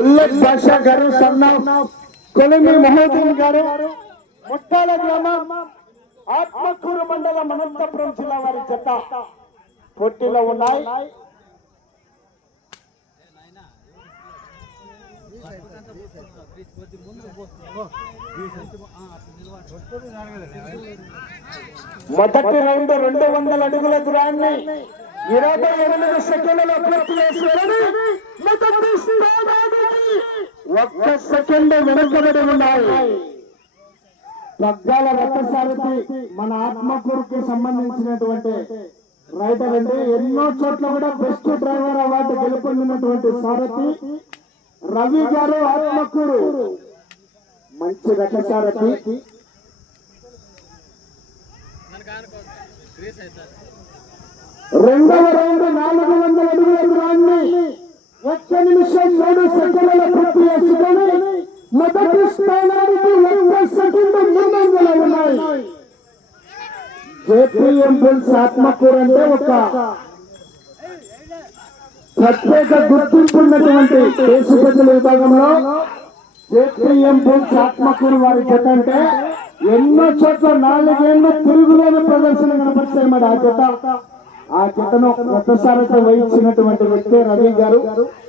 బాషా గారు సన్న కొలిమి మహోదీన్ గారు ముట్టాల గ్రామం ఆత్మకూరు మండలం అనంతపురం జిల్లా వారి జత పోటీలో ఉన్నాయి. మొదటి రౌండ్ 200 అడుగుల దూరాన్ని 28 సెకండ్లలో పూర్తి చేశారని మొదటి స్థానానికి 1 సెకండ్ వెనుకబడి ఉన్నాయి. పగ్గాల రథసారథి మన ఆత్మకూరుకి సంబంధించినటువంటి రైడర్ అండి. ఎన్నో చోట్ల కూడా బెస్ట్ డ్రైవర్ అవార్డు గెలుపొందినటువంటి సారథి రవి గారు ఆత్మకూరు. మంచి రథసారథి. రెండవ రౌండ్ 400 అడుగుల దూరాన్ని 1 నిమిషం 3 సెకండ్ల పూర్తి చేసుకొని మొదటి స్థానానికి 1 సెకండ్ ముందంజలో ఉన్నాయి. జేపీఎం బుల్స్ ఆత్మకూరు అంటే ఒక ప్రత్యేక గుర్తింపు ఉన్నటువంటి దేశ ప్రజల విభాగంలో జేపీఎం బుల్స్ ఆత్మకూరు వారి జత అంటే ఎన్నో చోట్ల 4 ఏళ్ళు తిరుగులోని ప్రదర్శన కనపరిచాయి. మరి ఆ జతను రథసారథ్యం వహించినటువంటి వ్యక్తి రవి గారు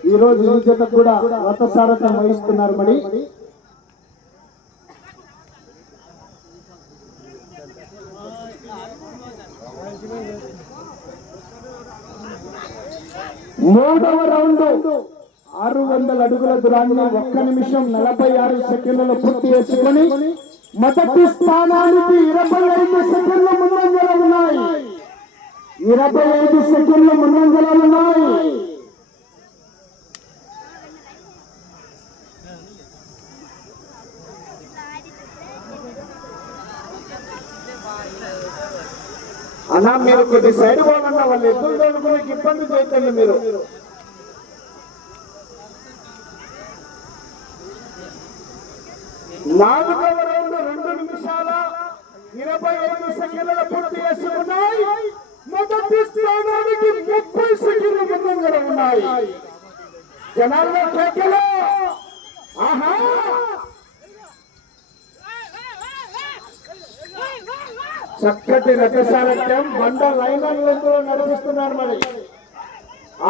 ఈ రోజు ఈ జత కూడా రథసారథ్యం వహిస్తున్నారు. మరి మూడవ రౌండ్ 600 అడుగుల దూరాన్ని 1 నిమిషం 46 సెకండ్లలో పూర్తి చేసుకొని మొదటి స్థానానికి 25 సెకండ్ల ముందంజలో ఉన్నాయి. 25 సెకండ్ల ముందంజలో ఉన్నాయి. అన్నా మీరు కొద్ది సైడ్ పోవాలన్నా వాళ్ళు ఎదురు తోడుకునే ఇబ్బంది చేయకండి. మీరు నాలుగవ రౌండ్ 2 నిమిషాల 25 సెకండ్ల పూర్తి చేసుకున్నాయి. మొదటి స్థానానికి 30 సెకండ్ల ముందంజలో ఉన్నాయి. జనాల్లో కేకలు. ఆహా, చక్కటి రథసారథ్యం బండ లైనర్లతో నడిపిస్తున్నారు. మరి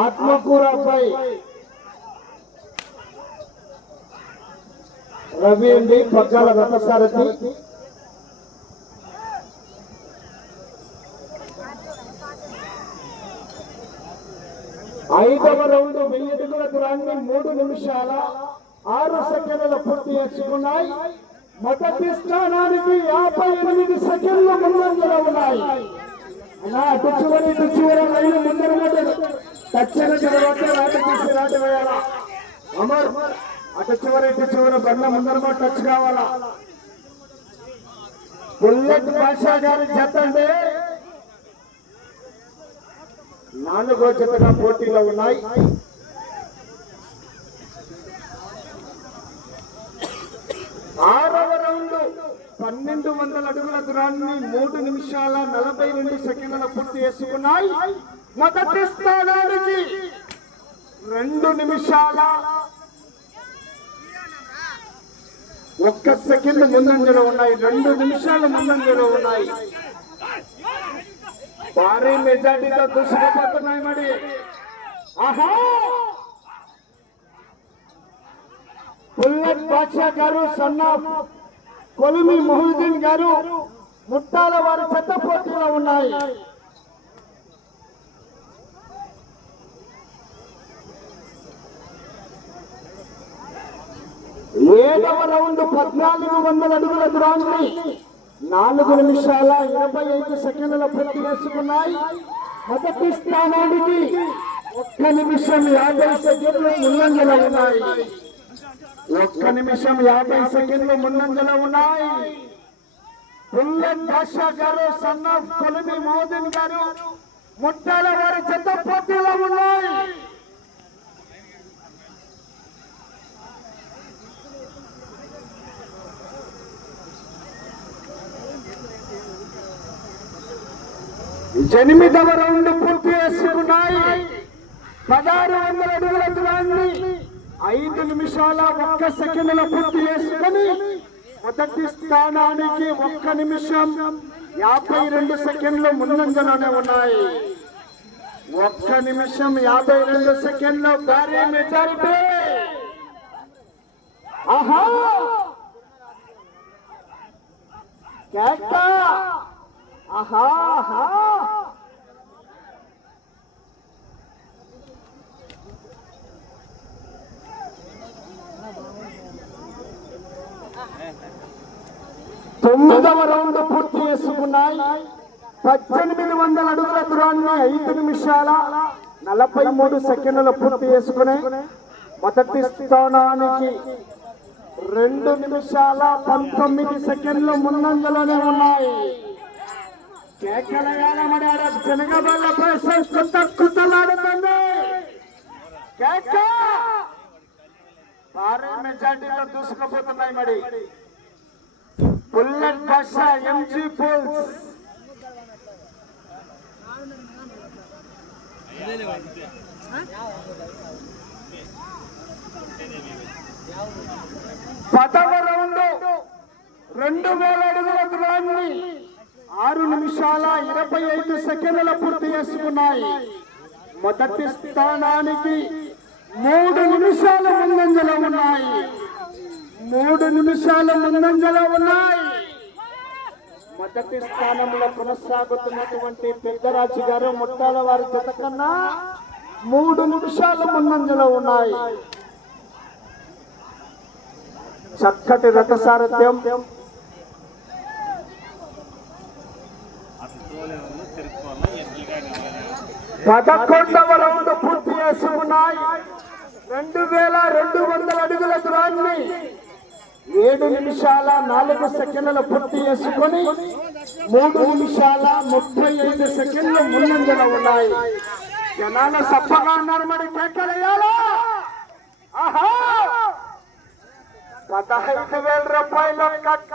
ఆత్మకూరు అబ్బాయి రవి అండి పగ్గాల రథసారథి. ఐదవ రౌండ్ 1000 అడుగుల దూరాన్ని 3 నిమిషాల 6 సెకండ్ల పూర్తి చేసుకున్నాయి. మొదటి స్థానానికి 58 సెకండ్ల ముందంజలో ఉన్నాయి. అలా అటు చివరి లైన్ ముందర తక్షణ తర్వాత రాట తీసి రాట వేయాలా. అమర్ అటు చివరి బండ్ల ముందర టచ్ కావాలా. బుల్లెట్ బాషా గారి జత అంటే 4వ జతగా పోటీలో ఉన్నాయి. ఆరవ రౌండ్ 1200 అడుగుల దూరాన్ని 3 నిమిషాల 42 సెకండ్ల పూర్తి చేసుకున్నాయి. మొదటి స్థానానికి 2 నిమిషాల 1 సెకండ్ ముందంజలో ఉన్నాయి. 2 నిమిషాల ముందంజలో ఉన్నాయి. భారీ మెజార్టీతో దూసుకుపోతున్నాయి. మరి ఆహా, బుల్లెట్ బాషా గారు సన్న కొలిమి మహోదీన్ గారు ముట్టాల వారి చెత్త పోటీలో ఉన్నాయి. ఏడవ రౌండ్ 1400 అడుగుల దూరాన్ని 4 నిమిషాల 25 సెకండ్ల పూర్తి చేసుకున్నాయి. మొదటి స్థానానికి 1 నిమిషం 50 సెకండ్లు ముందంజలో ఉన్నాయి. 1 నిమిషం 50 సెకండ్లు ముందంజలో ఉన్నాయి. బుల్లెట్ బాషా గారు సన్న కొలిమి మహోదీన్ గారు ముట్టాల వారి చెత్త పోటీలో ఉన్నాయి. ఎనిమిదవ రౌండ్ పూర్తి చేసుకున్నాయి. 1600 అడుగుల దూరాన్ని 5 నిమిషాల 1 సెకండ్ల పూర్తి చేసుకొని మొదటి స్థానానికి 1 నిమిషం 52 సెకండ్లు ముందంజలోనే ఉన్నాయి. 1 నిమిషం 52 సెకండ్లు భారీ మెజారిటీ. ఆహా కేక ఆహా ఆహా. తొమ్మిదవ రౌండ్ పూర్తి చేసుకున్నాయి. 1800 అడుగుల దూరాన్ని 5 నిమిషాల 43 సెకండ్లు పూర్తి చేసుకుని మొదటి స్థానానికి 2 నిమిషాల 19 సెకండ్లు ముందంజలోనే ఉన్నాయి. కేకలయాలమడార జనగబల్ల ప్రశ్న కుతలాడుతుంది. కేక భారీ మెజార్టీలో దూసుకుపోతున్నాయి. మరి బుల్లెట్ భాష ఎంజీ పోల్స్ పదవ రౌండ్ 2000 అడుగుల దూరాన్ని 6 నిమిషాల 25 సెకండ్ల పూర్తి చేసుకున్నాయి. మొదటి స్థానానికి 3 నిమిషాల ముందంజలో ఉన్నాయి. 3 నిమిషాల ముందంజలో ఉన్నాయి. మొదటి స్థానంలో కొనసాగుతున్నటువంటి పెద్దరాజు గారు ముట్టాల వారి జత కన్నా 3 నిమిషాల ముందంజలో ఉన్నాయి. చక్కటి రథ సారథ్యం. పదకొండవ రౌండ్ పూర్తి చేసుకున్నాయి. 2200 అడుగుల దూరాన్ని 7 నిమిషాల 4 సెకండ్ల పూర్తి చేసుకొని 3 నిమిషాల 35 సెకండ్లు ముందంజలో ఉన్నాయి. జనాల సప్పగా ఉన్నారు. మరి కేకలేయాలా? ఆహా 15,000 రూపాయలు కట్ట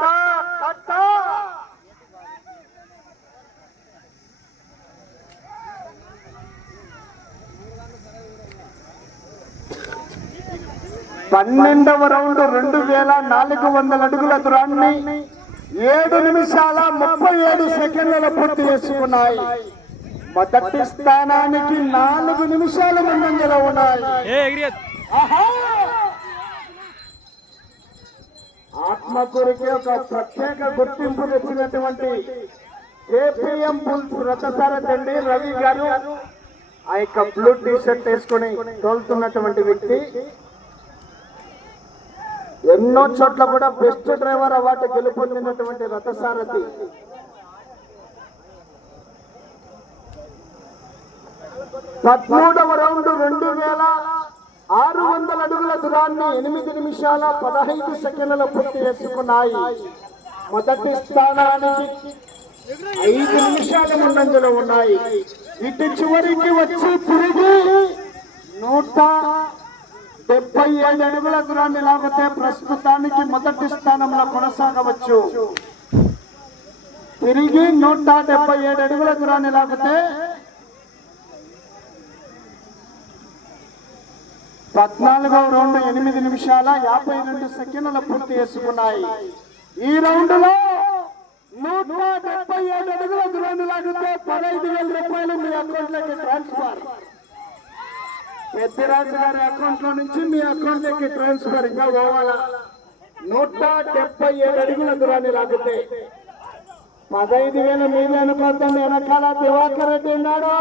కట్ట. పన్నెండవ రౌండ్ 2400 అడుగుల దూరాన్ని 7 నిమిషాల 37 సెకండ్ల పూర్తి చేసుకున్నాయి. మొదటి స్థానానికి 4 నిమిషాల ముందంజలో ఉన్నాయి. ఆత్మకూరికి ఒక ప్రత్యేక గుర్తింపు తెచ్చినటువంటి ఏపీఎం బుల్స్ రథసారథి రవి గారు ఆ యొక్క బ్లూ టీ షర్ట్ వేసుకుని తోలుతున్నటువంటి వ్యక్తి. ఎన్నో చోట్ల కూడా బెస్ట్ డ్రైవర్ అవార్డు గెలుపొందినటువంటి రథసారథి. పదమూడవ రౌండ్ 2600 అడుగుల దూరాన్ని 8 నిమిషాల 15 సెకండ్ల పూర్తి చేసుకున్నాయి. మొదటి స్థానానికి 5 నిమిషాల ముందంజలో ఉన్నాయి. ఇటు చివరికి వచ్చి తిరిగి 177 అడుగుల దూరాన్ని లాగితే ప్రస్తుతానికి మొదటి స్థానంలో కొనసాగవచ్చు. తిరిగి 177 అడుగుల దూరాన్ని లాగితే 14వ రౌండ్ 8 నిమిషాల 52 సెకండ్ల పూర్తి చేసుకున్నాయి. ఈ రౌండ్ లో 177 అడుగుల దూరాన్ని లాగితే 15,000 రూపాయలు మీ అకౌంట్ లోకి ట్రాన్స్ఫర్. పెద్దరాజు గారి అకౌంట్ లో నుంచి మీ అకౌంట్ లోకి ట్రాన్స్ఫర్. ఇంకా పోవాలా? 177 అడుగుల దూరాన్ని లాగితే 15,000 మీదే అనుకోద్దండి. వెనకాల దివాకర్ రెడ్డి ఉన్నాడు.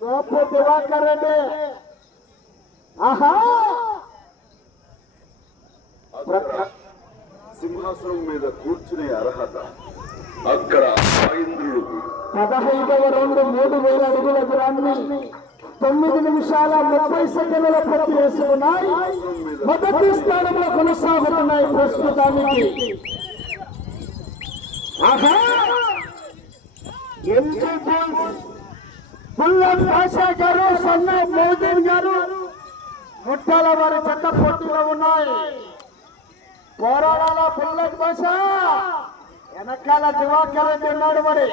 గోపు దివాకర్ రెడ్డి. ఆహా సింహాసనం మీద కూర్చునే అర్హత అక్కడ ఇంద్రుడు. 15వ రౌండ్ 3000 అడుగుల దూరాన్ని 9 నిమిషాల 30 సెకండ్ల పూర్తి చేసుకున్నాయి. మొదటి స్థానంలో కొనసాగుతున్నాయి ప్రస్తుతానికి. ఆహా ఎంజీ బుల్లెట్ భాషా గారు, సన్నా మోదీన్ గారు ముట్టాల వారి చెత్త పోటీలో ఉన్నాయి. పోరాడాల బుల్లెట్ భాష. వెనకాల దివాకర్ రెడ్డి ఉన్నాడు. మరి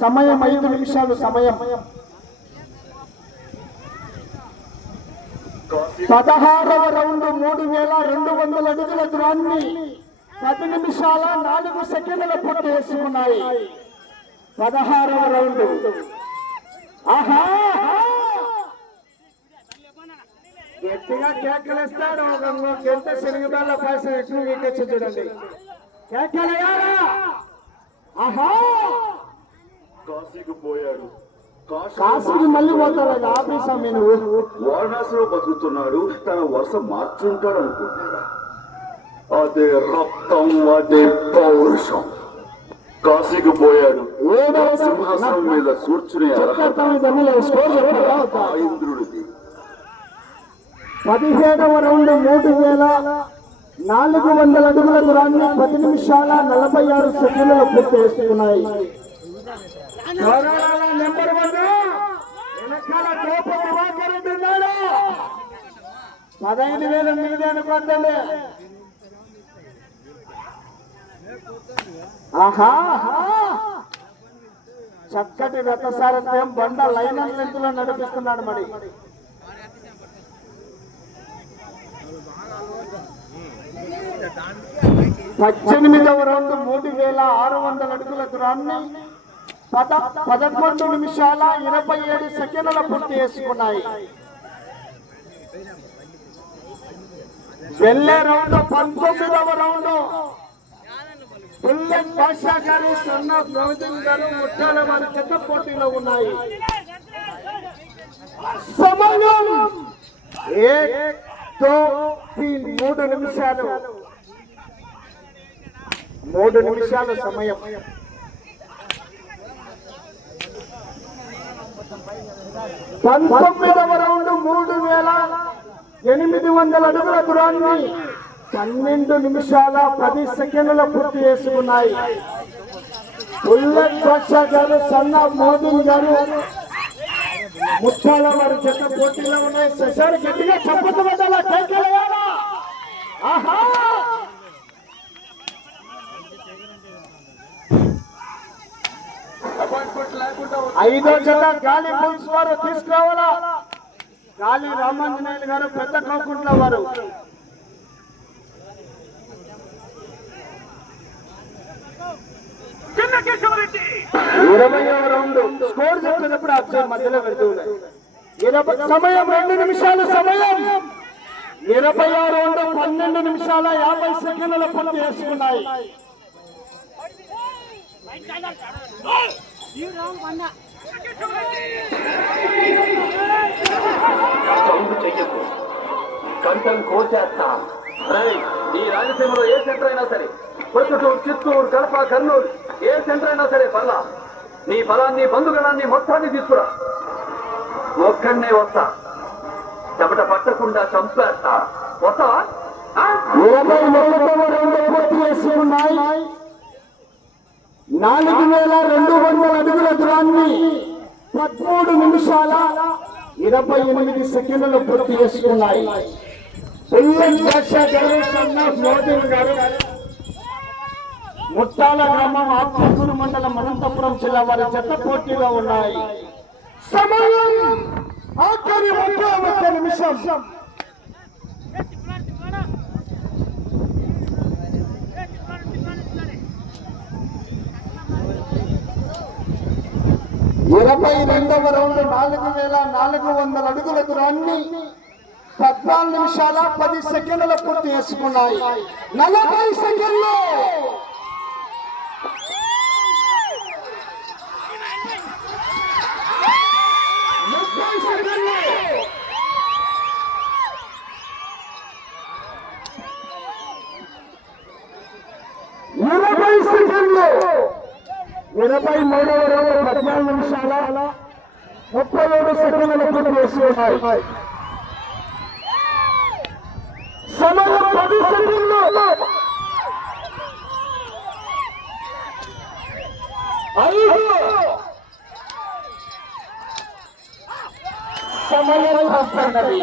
సమయం 5 నిమిషాలు సమయం. కాశీకి 16వ రౌండ్ 3200 అడుగుల దూరాన్ని 10 నిమిషాల 4 సెకండ్ల పూర్తి చేసుకున్నాయి. 16వ రౌండ్. ఆహా, గట్టిగా కేకలేస్తాడు. ఒక గంట శనగదాల పాస ఎక్కువ వీకొచ్చి చూడండి. కేకలేయాలా? ఆహా, కాశీకి పోయాడు. కాశీకి మళ్ళీ పోతాడు. ఆఫీసా మీరు వారణాసిలో బతుకుతున్నాడు. తన వరుస మార్చుంటాడు అనుకుంటున్నాడా? అదే రక్తం, అదే పౌరుషం. కాశీకి పోయాడు. సింహాసనం మీద కూర్చునే అర్హత ఆ ఇంద్రుడిది. 17వ రౌండ్ 3400 అడుగుల దూరాన్ని 10 నిమిషాల 46 సెకండ్లు పూర్తి చేసుకున్నాయి. నెంబర్ 1 వెనకాల కోప దివాకర్ రెడ్డి ఉన్నాడు. 15,000 మీద అనుకోండి. ఆహా, చక్కటి రథసారథ్యం బండ లైన్ లెంత్లో నడిపిస్తున్నాడు. మరి 18వ రౌండ్ 3600 అడుగుల దూరాన్ని 11 నిమిషాల 27 సెకండ్ల పూర్తి చేసుకున్నాయి. వెళ్ళే రౌండ్ 19వ రౌండ్ బుల్లెట్ బాషా గారు, సన్న గౌతమ్ గారు, ముట్టాల వారి చెత్త పోటీలో ఉన్నాయి. సమయం 3 నిమిషాలు. 3 నిమిషాల సమయం. 19వ రౌండ్ 3800 అడుగుల దూరాన్ని 12 నిమిషాల 10 సెకండ్ల పూర్తి చేసుకున్నాయి. బుల్లెట్ బాషా గారు, సన్న మోదీ గారు, ముట్టాల వారి చెత్త పోటీలో ఉన్నాయి. శశారు గట్టిగా చప్పట్లు పెట్టాలా? కేకలేయాలా? ఆహా, ఐదో జత గాలి పుల్స్ వారు తీసుకురావాలా? గాలి రామాంజనేయులు గారు, పెద్ద కాకుంట్ల వారు. 20వ రౌండ్ స్కోర్ చెప్పేటప్పుడు అబ్జర్వ్ మధ్యలో పెడుతూ ఉన్నాయి. సమయం 2 నిమిషాలు సమయం. 20వ రౌండ్ 12 నిమిషాల 50 సెకండ్ల పూర్తి చేసుకున్నాయి. సౌండ్ చెయ్యకు, కంఠం కోసేస్తా. ఈ రాయలసీమలో ఏ సెంటర్ అయినా సరే, పొద్దుటూరు, చిత్తూరు, కడప, కర్నూలు, ఏ సెంటర్ అయినా సరే పర్లా, నీ బలాన్ని, బంధుగణాన్ని మొత్తాన్ని తీసుకురా. ఒక్కడనే వస్తా, చెమట పట్టకుండా చంపేస్తా. వస్తావా? 21వ రౌండ్ పూర్తి చేసుకున్నాయి. 4200 అడుగుల దూరాన్ని 13 నిమిషాల 28 సెకండ్లు పూర్తి చేసుకున్నాయి. బుల్లెట్ బాషా గారు, సన్న మోదీ గారు, ముట్టాల గ్రామం, ఆత్మకూరు మండలం, అనంతపురం జిల్లా వారి చెత్త పోటీలో ఉన్నాయి. సమయం ఆఖరి 31 నిమిషం. ఇరవై 22వ రౌండ్ 4400 అడుగుల దూరాన్ని 14 నిమిషాల 10 సెకండ్ల పూర్తి చేసుకున్నాయి. 40 సెకండ్లు. 30 సెకండ్లు. 20 సెకండ్లు. 23వ రౌండ్ 14 నిమిషాల 37 సెకండ్ల పూర్తి చేసుకున్నాయి. సమయం 10 సెకండ్లు. 5. సమయం తప్పన్నది.